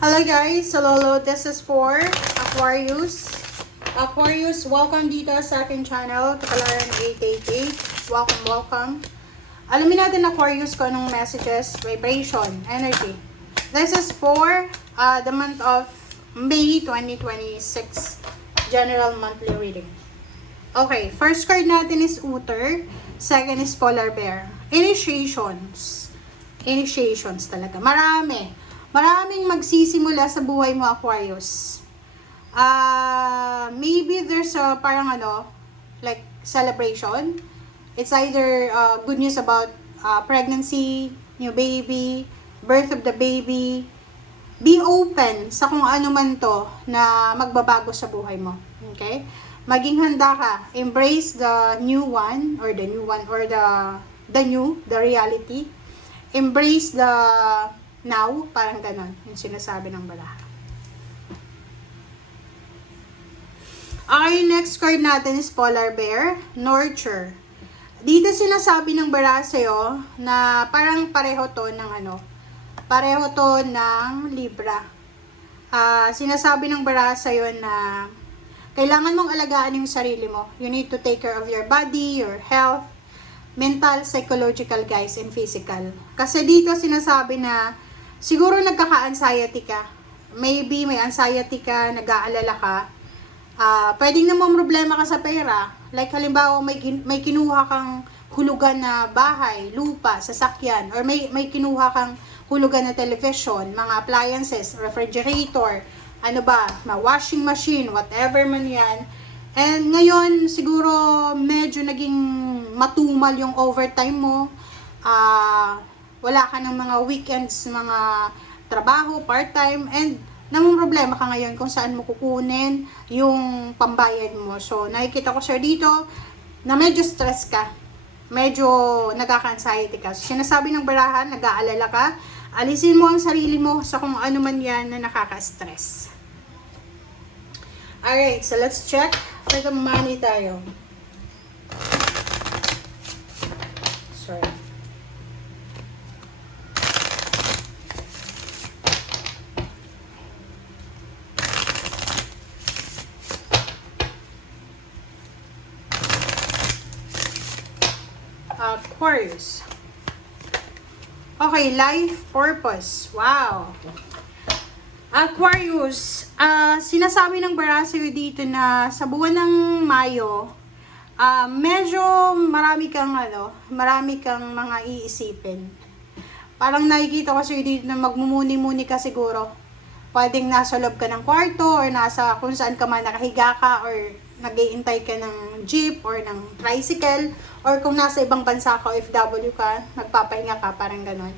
Hello guys, hello, this is for Aquarius. Aquarius, welcome dito sa aking channel, Kapalaran 888. Welcome. Alamin natin Aquarius kung anong messages, vibration, energy. This is for the month of May 2026, general monthly reading. Okay, first card natin is Uther, second is Polar Bear. Initiations talaga, Maraming magsisimula sa buhay mo, Aquarius. Maybe there's a parang like celebration. It's either good news about pregnancy, new baby, birth of the baby. Be open sa kung ano man to na magbabago sa buhay mo. Okay? Maging handa ka. Embrace the new one or the reality. Embrace the now, parang ganon, yung sinasabi ng baraha. Okay, next card natin is Polar Bear, Nurture. Dito sinasabi ng baraha sa'yo na parang pareho to ng Libra. Sinasabi ng baraha sa'yo na kailangan mong alagaan yung sarili mo. You need to take care of your body, your health, mental, psychological guys, and physical. Kasi dito sinasabi na siguro nagkaka-anxiety ka. Maybe may anxiety ka, nag-aalala ka. Pwedeng namang problema ka sa pera. Like halimbawa may kinuha kang hulugan na bahay, lupa, sasakyan, or may kinuha kang hulugan na television, mga appliances, refrigerator, washing machine, whatever man yan. And ngayon, siguro medyo naging matumal yung overtime mo. Wala ka ng mga weekends, mga trabaho, part-time, and namang problema ka ngayon kung saan mo kukunin yung pambayad mo. So, nakikita ko sir dito na medyo stress ka. Medyo nagkaka-anxiety ka. So, sinasabi ng barahan, nag-aalala ka. Alisin mo ang sarili mo sa kung ano man yan na nakaka-stress. Alright, so let's check for the money tayo. Sorry. Aquarius. Okay, life purpose. Wow. Aquarius, sinasabi ng baraha sa'yo dito na sa buwan ng Mayo, medyo marami kang mga iisipin. Parang nakikita ko sa'yo dito na magmumuni-muni ka siguro. Pwedeng nasa loob ka ng kwarto or nasa kung saan ka man nakahiga ka or nag-iintay ka ng jeep or ng tricycle or kung nasa ibang bansa ka, OFW ka, nagpapahinga ka, parang ganon.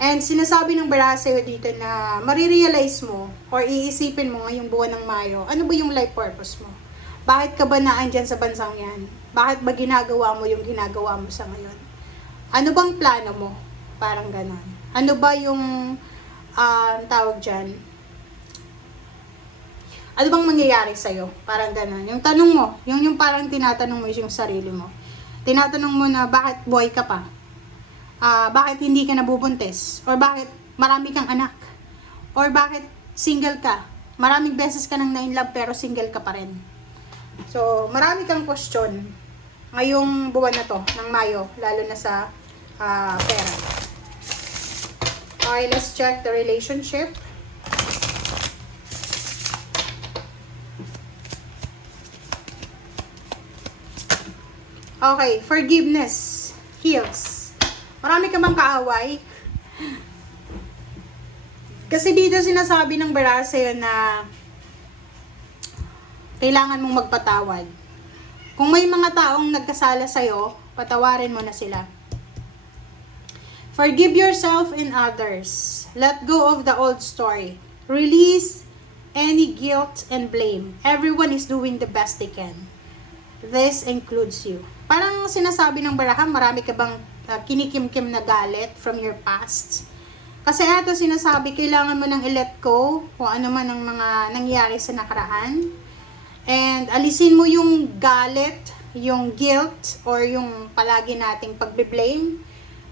And sinasabi ng baraha sa'yo dito na marirealize mo or iisipin mo ngayong buwan ng Mayo, ano ba yung life purpose mo? Bakit ka ba naandyan sa bansang yan? Bakit ba ginagawa mo yung ginagawa mo sa ngayon? Ano bang plano mo? Parang ganon. Ano ba yung tawag dyan? Ano bang mangyayari sa'yo? Parang gano'n. Yung tanong mo, yung parang tinatanong mo yung sarili mo. Tinatanong mo na bakit buhay ka pa? Bakit hindi ka nabubuntis? Or bakit marami kang anak? Or bakit single ka? Maraming beses ka nang na-inlove pero single ka pa rin. So, marami kang question ngayong buwan na to, ng Mayo, lalo na sa pera. Okay, let's check the relationship. Okay, forgiveness heals. Marami ka bang kaaway? Kasi dito sinasabi ng baraha sa'yo na kailangan mong magpatawad. Kung may mga taong nagkasala sa'yo, patawarin mo na sila. Forgive yourself and others. Let go of the old story. Release any guilt and blame. Everyone is doing the best they can. This includes you. Parang sinasabi ng baraha, marami ka bang kinikim-kim na galit from your past? Kasi ito sinasabi, kailangan mo nang i-let go kung ano man ang mga nangyari sa nakaraan. And alisin mo yung galit, yung guilt, or yung palagi nating pagbe-blame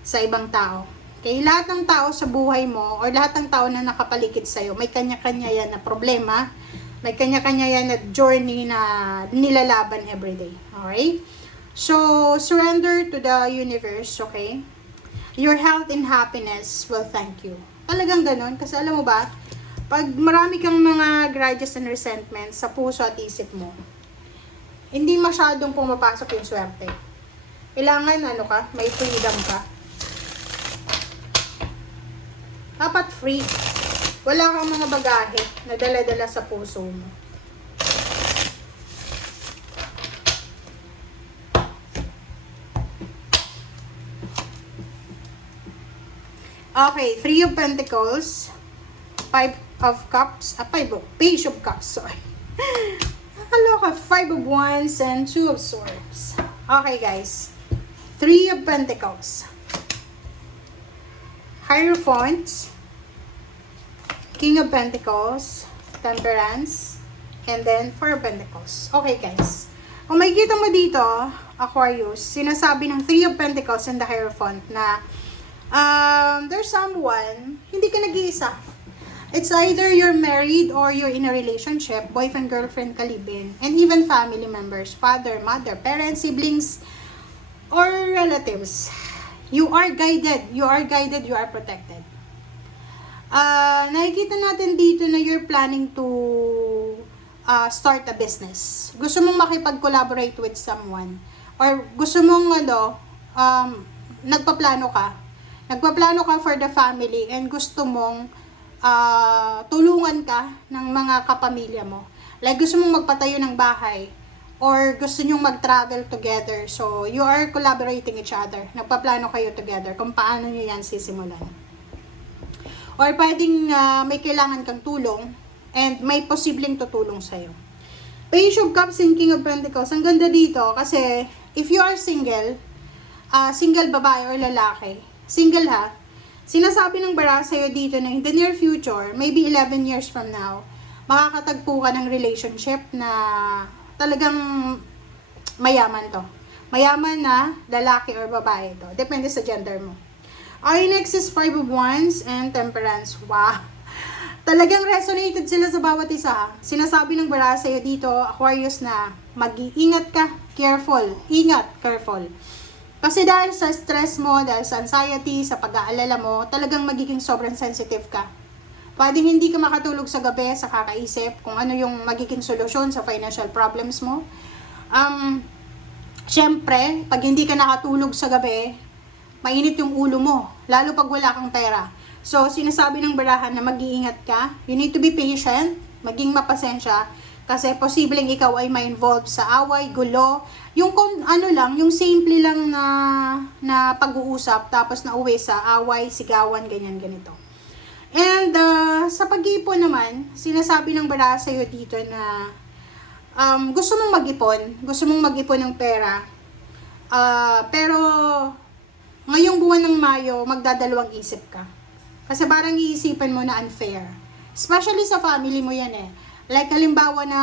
sa ibang tao. Okay, lahat ng tao sa buhay mo or lahat ng tao na nakapaligid sa'yo, may kanya-kanya yan na problema, may kanya-kanya yan na journey na nilalaban everyday. Okay? So, surrender to the universe, okay? Your health and happiness will thank you. Talagang ganun. Kasi alam mo ba, pag marami kang mga grudges and resentments sa puso at isip mo, hindi masyadong pumapasok yung swerte. Kailangan, may freedom ka. Dapat free. Wala kang mga bagahe na dala-dala sa puso mo. Okay, Three of Pentacles, Page of Cups, sorry. Nakaloka, Five of Wands, and Two of Swords. Okay, guys. Three of Pentacles. Hierophant, King of Pentacles, Temperance, and then Four of Pentacles. Okay, guys. Kung makikita mo dito, Aquarius, sinasabi ng Three of Pentacles and the Hierophant na there's someone, hindi ka nag-iisa. It's either you're married or you're in a relationship, boyfriend, girlfriend, kalibin, and even family members, father, mother, parents, siblings, or relatives. You are guided, you are protected. Nakikita natin dito na you're planning to start a business. Gusto mong makipag-collaborate with someone. Or gusto mong, nagpaplano ka for the family and gusto mong tulungan ka ng mga kapamilya mo. Like, gusto mong magpatayo ng bahay or gusto nyong mag-travel together. So, you are collaborating each other. Nagpaplano kayo together kung paano nyo yan sisimulan. Or pwedeng may kailangan kang tulong and may posibleng tutulong sa'yo. Page of Cups and King of Pentacles. Ang ganda dito kasi if you are single, single babae or lalaki, single ha, sinasabi ng bara sa'yo dito na in the near future, maybe 11 years from now, makakatagpo ka ng relationship na talagang mayaman to. Mayaman na lalaki or babae to. Depende sa gender mo. Okay, next is Five of Wands and Temperance. Wow! Talagang resonated sila sa bawat isa. Sinasabi ng bara sa'yo dito, Aquarius, na mag-iingat ka. Careful. Ingat. Careful. Kasi dahil sa stress mo, dahil sa anxiety, sa pag-aalala mo, talagang magiging sobrang sensitive ka. Pwedeng hindi ka makatulog sa gabi sa kakaisip kung ano yung magiging solusyon sa financial problems mo. Siyempre, pag hindi ka nakatulog sa gabi, mainit yung ulo mo, lalo pag wala kang pera. So, sinasabi ng barahan na mag-iingat ka. You need to be patient, maging mapasensya, kasi posibleng ikaw ay ma-involve sa away, gulo, yung yung simple lang na pag-uusap, tapos nauwi sa away, sigawan, ganyan, ganito. And sa pag-iipon naman, sinasabi ng bara sa'yo dito na gusto mong mag-ipon ng pera, pero ngayong buwan ng Mayo, magdadalawang isip ka. Kasi parang iisipan mo na unfair. Especially sa family mo yan eh. Like halimbawa na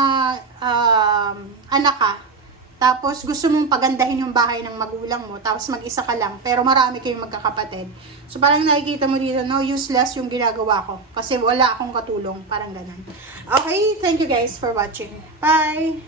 anak ka, tapos gusto mong pagandahin yung bahay ng magulang mo, tapos mag-isa ka lang, pero marami kayong magkakapatid. So parang nakikita mo dito, no, useless yung ginagawa ko, kasi wala akong katulong, parang ganun. Okay, thank you guys for watching. Bye!